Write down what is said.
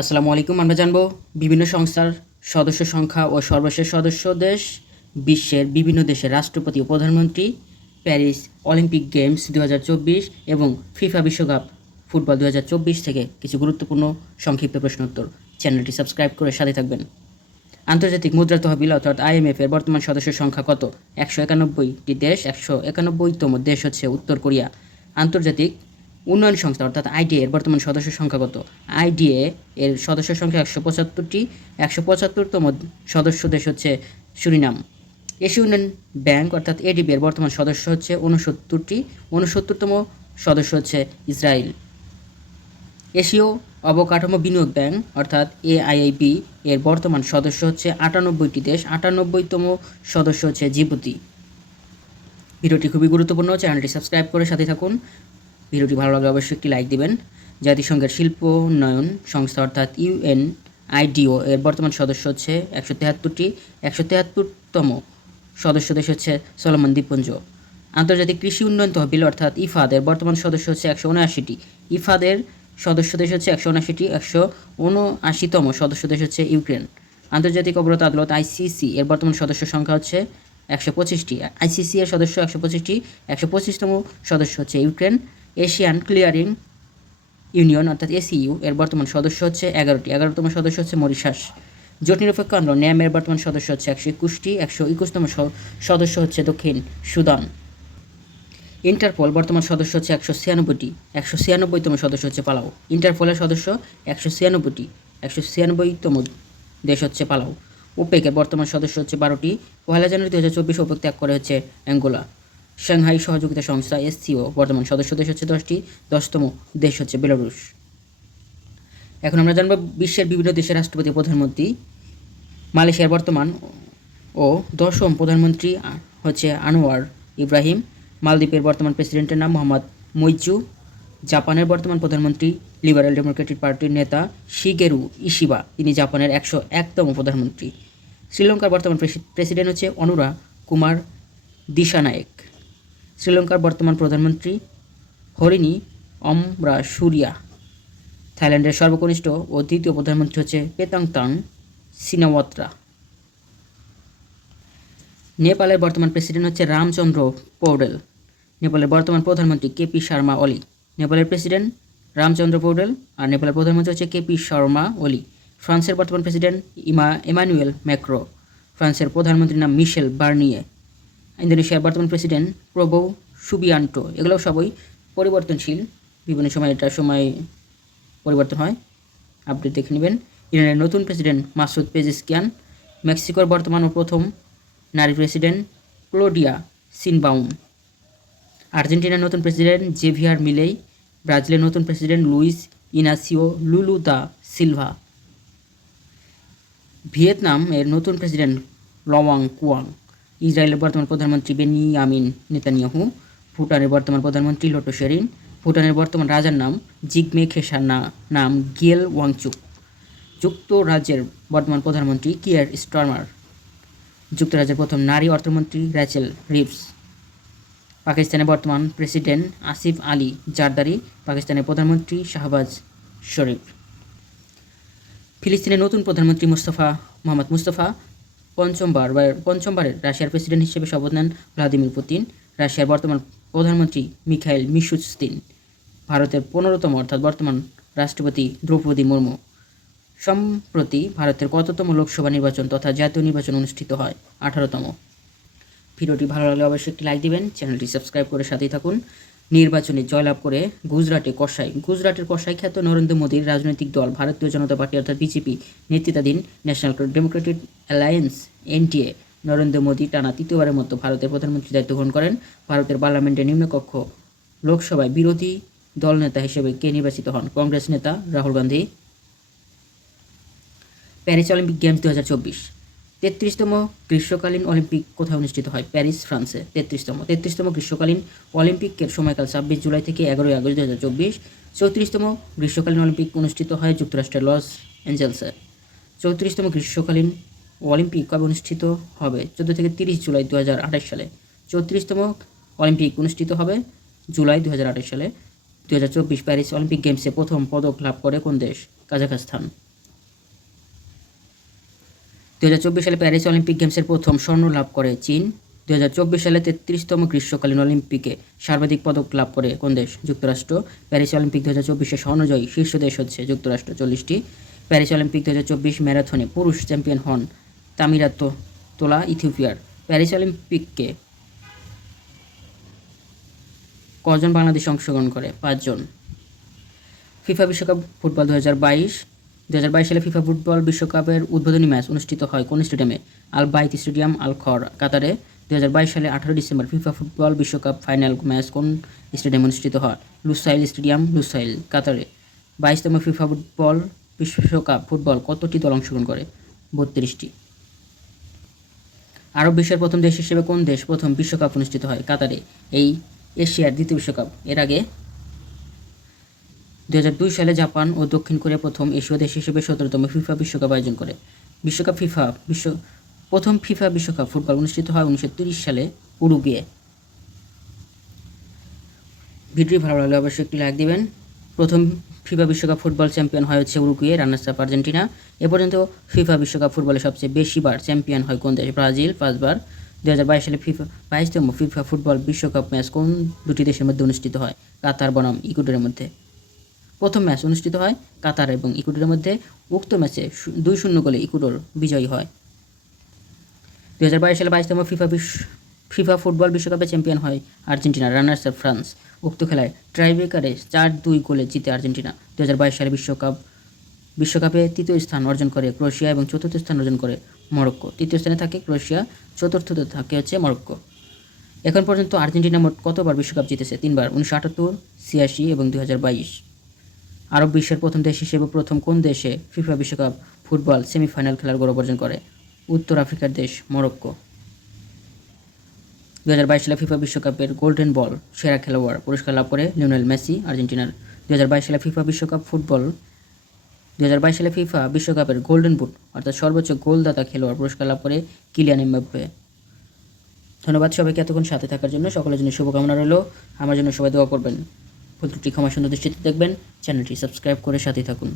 আসসালামু আলাইকুম, আমরা জানব বিভিন্ন সংস্থার সদস্য সংখ্যা ও সর্বশেষ সদস্য দেশ, বিশ্বের বিভিন্ন দেশের রাষ্ট্রপতি ও প্রধানমন্ত্রী, প্যারিস অলিম্পিক গেমস দু হাজার চব্বিশ এবং ফিফা বিশ্বকাপ ফুটবল দু হাজার চব্বিশ থেকে কিছু গুরুত্বপূর্ণ সংক্ষিপ্ত প্রশ্নোত্তর চ্যানেলটি সাবস্ক্রাইব করে সাথে থাকবেন। আন্তর্জাতিক মুদ্রা তহবিল অর্থাৎ আইএমএফ এর বর্তমান সদস্য সংখ্যা কত? একশো একানব্বইটি দেশ, একশো একানব্বইতম দেশ হচ্ছে উত্তর কোরিয়া। আন্তর্জাতিক উন্নয়ন সংস্থা, অর্থাৎ আইডিএ এর বর্তমান সদস্য সংখ্যা কত? আইডিএ এর সদস্য সংখ্যা একশো পঁচাত্তরটি। একশো পঁচাত্তরতম সদস্য দেশ হচ্ছে সুরিনাম। এশীয় উন্নয়ন ব্যাংক, অর্থাৎ এডিবি এর বর্তমান সদস্য হচ্ছে উনসত্তরটি উনসত্তরতম সদস্য হচ্ছে ইসরায়েল। এশীয় অবকাঠামো বিনিয়োগ ব্যাংক, অর্থাৎ এআইআইবি এর বর্তমান সদস্য হচ্ছে আটানব্বইটি দেশ। আটানব্বইতম সদস্য হচ্ছে জিবুতি। ভিডিওটি খুবই গুরুত্বপূর্ণ। চ্যানেলটি সাবস্ক্রাইব করে সাথে থাকুন। ভিডিওটি ভালো লাগলে অবশ্যই একটি লাইক দিবেন। জাতিসংঘের শিল্প উন্নয়ন সংস্থা অর্থাৎ ইউএন আইডিও এর বর্তমান সদস্য হচ্ছে একশো তেহাত্তরটি, একশো তেহাত্তরতম সদস্য দেশ হচ্ছে সলোমন দ্বীপপুঞ্জ। আন্তর্জাতিক কৃষি উন্নয়ন তহবিল অর্থাৎ ইফাদের বর্তমান সদস্য হচ্ছে একশো উনআশিটি। ইফাদের সদস্য দেশ হচ্ছে একশো উনআশিটি, একশো উনআশিতম সদস্য দেশ হচ্ছে ইউক্রেন। আন্তর্জাতিক অবরোধ আদালত আইসিসি এর বর্তমান সদস্য সংখ্যা হচ্ছে একশো পঁচিশটি। আইসিসি এর সদস্য একশো পঁচিশটি, একশো পঁচিশতম সদস্য হচ্ছে ইউক্রেন। এশিয়ান ক্লিয়ারিং ইউনিয়ন অর্থাৎ এসিইউ এর বর্তমান সদস্য হচ্ছে এগারোটি। এগারোতম সদস্য হচ্ছে মরিশাস। জোট নিরপেক্ষ আন্দোলন ন্যাম এর বর্তমান সদস্য হচ্ছে একশো একুশটি। একশো একুশতম সদস্য হচ্ছে দক্ষিণ সুদান। ইন্টারপোল বর্তমান সদস্য হচ্ছে একশো ছিয়ানব্বইটি। একশো ছিয়ানব্বইতম সদস্য হচ্ছে পালাও। ইন্টারপোলের সদস্য একশো ছিয়ানব্বইটি। একশো ছিয়ানব্বইতম দেশ হচ্ছে পালাও। ওপেকের বর্তমান সদস্য হচ্ছে বারোটি। পয়লা জানুয়ারি দু হাজার চব্বিশ ওপেক ত্যাগ করে হচ্ছে অ্যাঙ্গোলা। সাংহাই সহযোগিতা সংস্থা এসসিও, বর্তমান সদস্য দেশ হচ্ছে দশটি, দশতম দেশ হচ্ছে বেলারুশ। এখন আমরা জানব বিশ্বের বিভিন্ন দেশের রাষ্ট্রপতি, প্রধানমন্ত্রী, মালয়েশিয়ার বর্তমান ও দশম প্রধানমন্ত্রী হচ্ছে আনোয়ার ইব্রাহিম, মালদ্বীপের বর্তমান প্রেসিডেন্টের নাম মোহাম্মদ মইজু জাপানের বর্তমান প্রধানমন্ত্রী, লিবারেল ডেমোক্রেটিক পার্টির নেতা শিগেরু ইশিবা, তিনি জাপানের একশো একতম প্রধানমন্ত্রী। শ্রীলঙ্কার বর্তমান প্রেসিডেন্ট হচ্ছে অনুরা কুমার দিশানায়েক। শ্রীলঙ্কার বর্তমান প্রধানমন্ত্রী হরিণী অমরা সুরিয়া থাইল্যান্ডের সর্বকনিষ্ঠ ও দ্বিতীয় প্রধানমন্ত্রী হচ্ছে পেতাংতাং সিনাওয়াত্রা। নেপালের বর্তমান প্রেসিডেন্ট হচ্ছে রামচন্দ্র পৌডেল। নেপালের বর্তমান প্রধানমন্ত্রী কেপি শর্মা অলি। নেপালের প্রেসিডেন্ট রামচন্দ্র পৌডেল আর নেপালের প্রধানমন্ত্রী হচ্ছে কেপি শর্মা অলি। ফ্রান্সের বর্তমান প্রেসিডেন্ট ইমা এমানুয়েল ম্যাক্রো। ফ্রান্সের প্রধানমন্ত্রীর নাম মিশেল বার্নিয়ে। ইন্দোনেশিয়ার বর্তমান প্রেসিডেন্ট প্রবো সুবিয়ান্টো। এগুলো সবই পরিবর্তনশীল। বিভিন্ন সময় এটার সময় পরিবর্তন হয়। আপডেট দেখে নেবেন। ইরানের নতুন প্রেসিডেন্ট মাসুদ পেজিসকিয়ান, মেক্সিকোর বর্তমান ও প্রথম নারী প্রেসিডেন্ট ক্লোডিয়া সিনবাউম। আর্জেন্টিনার নতুন প্রেসিডেন্ট জেভিয়ার মিলেই ব্রাজিলের নতুন প্রেসিডেন্ট লুইস ইনাসিও লুলু দা সিলভা। ভিয়েতনাম এর নতুন প্রেসিডেন্ট লওয়াং কুয়াং। ইসরায়েলের বর্তমান প্রধানমন্ত্রী বেনিয়ামিন নেতানিয়াহু, ভুটানের বর্তমান প্রধানমন্ত্রী লোটো শেরিন, ভুটানের বর্তমান রাজার নাম জিগমে খেসার না, নাম গিয়েল ওয়াংচুক। যুক্তরাজ্যের বর্তমান প্রধানমন্ত্রী কিয়ার স্টারমার। যুক্তরাজ্যের প্রথম নারী অর্থমন্ত্রী র্যাচেল রিভস। পাকিস্তানের বর্তমান প্রেসিডেন্ট আসিফ আলী জারদারি, পাকিস্তানের প্রধানমন্ত্রী শাহবাজ শরীফ। ফিলিস্তিনের নতুন প্রধানমন্ত্রী মুস্তফা, মোহাম্মদ মুস্তফা পঞ্চমবার বা পঞ্চমবারের রাশিয়ার প্রেসিডেন্ট হিসেবে শপথ নেন ভ্লাদিমির পুতিন, রাশিয়ার বর্তমান প্রধানমন্ত্রী মিখাইল মিশুস্তিন ভারতের পনেরোতম অর্থাৎ বর্তমান রাষ্ট্রপতি দ্রৌপদী মুর্মু। সম্প্রতি ভারতের কততম লোকসভা নির্বাচন তথা জাতীয় নির্বাচন অনুষ্ঠিত হয়, আঠারোতম। ভিডিওটি ভালো লাগলে অবশ্যই একটি লাইক দিবেন, চ্যানেলটি সাবস্ক্রাইব করে সাথেই থাকুন। নির্বাচনে জয়লাভ করে গুজরাটে কসাই। গুজরাটের কসাই খ্যাত নরেন্দ্র মোদীর রাজনৈতিক দল ভারতীয় জনতা পার্টি অর্থাৎ বিজেপি নেতৃত্বাধীন National Democratic Alliance NTA Narendra Modi টানা তৃতীয়বারের মতো ভারতের প্রধানমন্ত্রী দায়িত্ব গ্রহণ করেন। ভারতের পার্লামেন্টের নিম্নকক্ষ লোকসভায় বিরোধী দল নেতা হিসেবে কে নির্বাচিত হন? কংগ্রেস নেতা Rahul Gandhi. Paris Olympic games দু হাজার চব্বিশ। তেত্রিশতম গ্রীষ্মকালীন অলিম্পিক কোথায় অনুষ্ঠিত হয়? প্যারিস, ফ্রান্সে। তেত্রিশতম। তেত্রিশতম গ্রীষ্মকালীন অলিম্পিকের সময়কাল ছাব্বিশ জুলাই থেকে এগারোই আগস্ট দু হাজার চব্বিশ। চৌত্রিশতম গ্রীষ্মকালীন অলিম্পিক অনুষ্ঠিত হয় যুক্তরাষ্ট্রের লস অ্যাঞ্জেলসে চৌত্রিশতম গ্রীষ্মকালীন অলিম্পিক কবে অনুষ্ঠিত হবে? চোদ্দ থেকে তিরিশ জুলাই দু হাজার আঠাশ সালে। চৌত্রিশতম অলিম্পিক অনুষ্ঠিত হবে জুলাই দু হাজার আঠাশ সালে। দু হাজার চব্বিশ প্যারিস অলিম্পিক গেমসে প্রথম পদক লাভ করে কোন দেশ? কাজাখস্তান। দু হাজার চব্বিশ সালে প্যারিস অলিম্পিক গেমসের প্রথম স্বর্ণ লাভ করে চীন। দু হাজার চব্বিশ সালে তেত্রিশতম গ্রীষ্মকালীন অলিম্পিকে সর্বাধিক পদক লাভ করে কোন দেশ? যুক্তরাষ্ট্র। প্যারিস অলিম্পিক দু হাজার চব্বিশে স্বর্ণজয়ী শীর্ষ দেশ হচ্ছে যুক্তরাষ্ট্র চল্লিশটি। প্যারিস অলিম্পিক দু হাজার চব্বিশ ম্যারাথনে পুরুষ চ্যাম্পিয়ন হন তামিরাত তোলা ইথিওপিয়ার। প্যারিস অলিম্পিককে কজন বাংলাদেশ অংশগ্রহণ করে? পাঁচজন। ফিফা বিশ্বকাপ ফুটবল দু হাজার বাইশ। দু হাজার বাইশ সালে ফিফা ফুটবল বিশ্বকাপের উদ্বোধনী ম্যাচ অনুষ্ঠিত হয় কোন স্টেডিয়ামে? আল বাইত স্টেডিয়াম আল খর কাতারে। দু হাজার বাইশ সালে আঠারো ডিসেম্বর ফিফা ফুটবল বিশ্বকাপ ফাইনাল ম্যাচ কোন স্টেডিয়ামে অনুষ্ঠিত হয়? লুসাইল স্টেডিয়াম, লুসাইল, কাতারে। বাইশতম ফিফা ফুটবল বিশ্বকাপ ফুটবল কতটি দল অংশগ্রহণ করে? বত্রিশটি। আরব বিশ্বের প্রথম দেশ হিসেবে কোন দেশ প্রথম বিশ্বকাপ অনুষ্ঠিত হয়? কাতারে। এই এশিয়ার দ্বিতীয় বিশ্বকাপ। এর আগে দুই হাজার দুই সালে জাপান ও দক্ষিণ কোরিয়া প্রথম এশীয় দেশ হিসেবে সতেরোতম ফিফা বিশ্বকাপ আয়োজন করে। বিশ্বকাপ ফিফা, বিশ্ব, প্রথম ফিফা বিশ্বকাপ ফুটবল অনুষ্ঠিত হয় উনিশশো সালে উরুগুয়ে। ভিডিও ভালো লাগলে অবশ্যই একটি লাইক দিবেন। প্রথম ফিফা বিশ্বকাপ ফুটবল চ্যাম্পিয়ন হয় হচ্ছে উরুগুয়ে রানার্স আপ আর্জেন্টিনা। এ পর্যন্ত ফিফা বিশ্বকাপ ফুটবলে সবচেয়ে বেশিবার চ্যাম্পিয়ন হয় কোন দেশ? ব্রাজিল পাঁচবার দু হাজার বাইশ সালে ফিফা, বাইশতম ফিফা ফুটবল বিশ্বকাপ ম্যাচ কোন দুটি দেশের মধ্যে অনুষ্ঠিত হয়? কাতার, বনাম, ইকুয়েডরের মধ্যে। প্রথম ম্যাচ অনুষ্ঠিত হয় কাতার এবং ইকুয়েডরের মধ্যে। উক্ত ম্যাচে দুই শূন্য গোলে ইকুয়েডর বিজয়ী হয়। দু হাজার বাইশ সালে বাইশতম ফিফা বিশ্ব ফিফা ফুটবল বিশ্বকাপে চ্যাম্পিয়ন হয় আর্জেন্টিনা, রানার্স আপ ফ্রান্স। উক্ত খেলায় ট্রাইব্রেকারে চার দুই গোলে জিতে আর্জেন্টিনা। দু হাজার বাইশ সালে বিশ্বকাপ বিশ্বকাপে তৃতীয় স্থান অর্জন করে ক্রোয়েশিয়া এবং চতুর্থ স্থান অর্জন করে মরক্কো। তৃতীয় স্থানে থাকে ক্রোয়েশিয়া, চতুর্থতে থাকে হচ্ছে মরক্কো। এখন পর্যন্ত আর্জেন্টিনা মোট কতবার বিশ্বকাপ জিতেছে? তিনবার, উনিশশো আটাত্তর, ছিয়াশি এবং দু হাজার বাইশ। আরব বিশ্বের প্রথম দেশ হিসেবে প্রথম কোন দেশে ফিফা বিশ্বকাপ ফুটবল সেমিফাইনাল খেলার গৌরব অর্জন করে? উত্তর আফ্রিকার দেশ মরক্কো। দু হাজার বাইশ সালে ফিফা বিশ্বকাপের গোল্ডেন বল, সেরা খেলোয়াড় পুরস্কার লাভ করে লিওনেল মেসি, আর্জেন্টিনার। দু হাজার বাইশ সালে ফিফা বিশ্বকাপ ফুটবল দু হাজার বাইশ সালে ফিফা বিশ্বকাপের গোল্ডেন বুট, অর্থাৎ সর্বোচ্চ গোলদাতা খেলোয়াড় পুরস্কার লাভ করে কিলিয়ান এমবাপ্পে। ধন্যবাদ সবাইকে এতক্ষণ সাথে থাকার জন্য। সকলের জন্য শুভকামনা রইল। আমার জন্য সবাই দোয়া করবেন। ভুল ত্রুটি ক্ষমা সুন্দর দৃষ্টিতে দেখবেন। চ্যানেলটি সাবস্ক্রাইব করে সাথে থাকুন।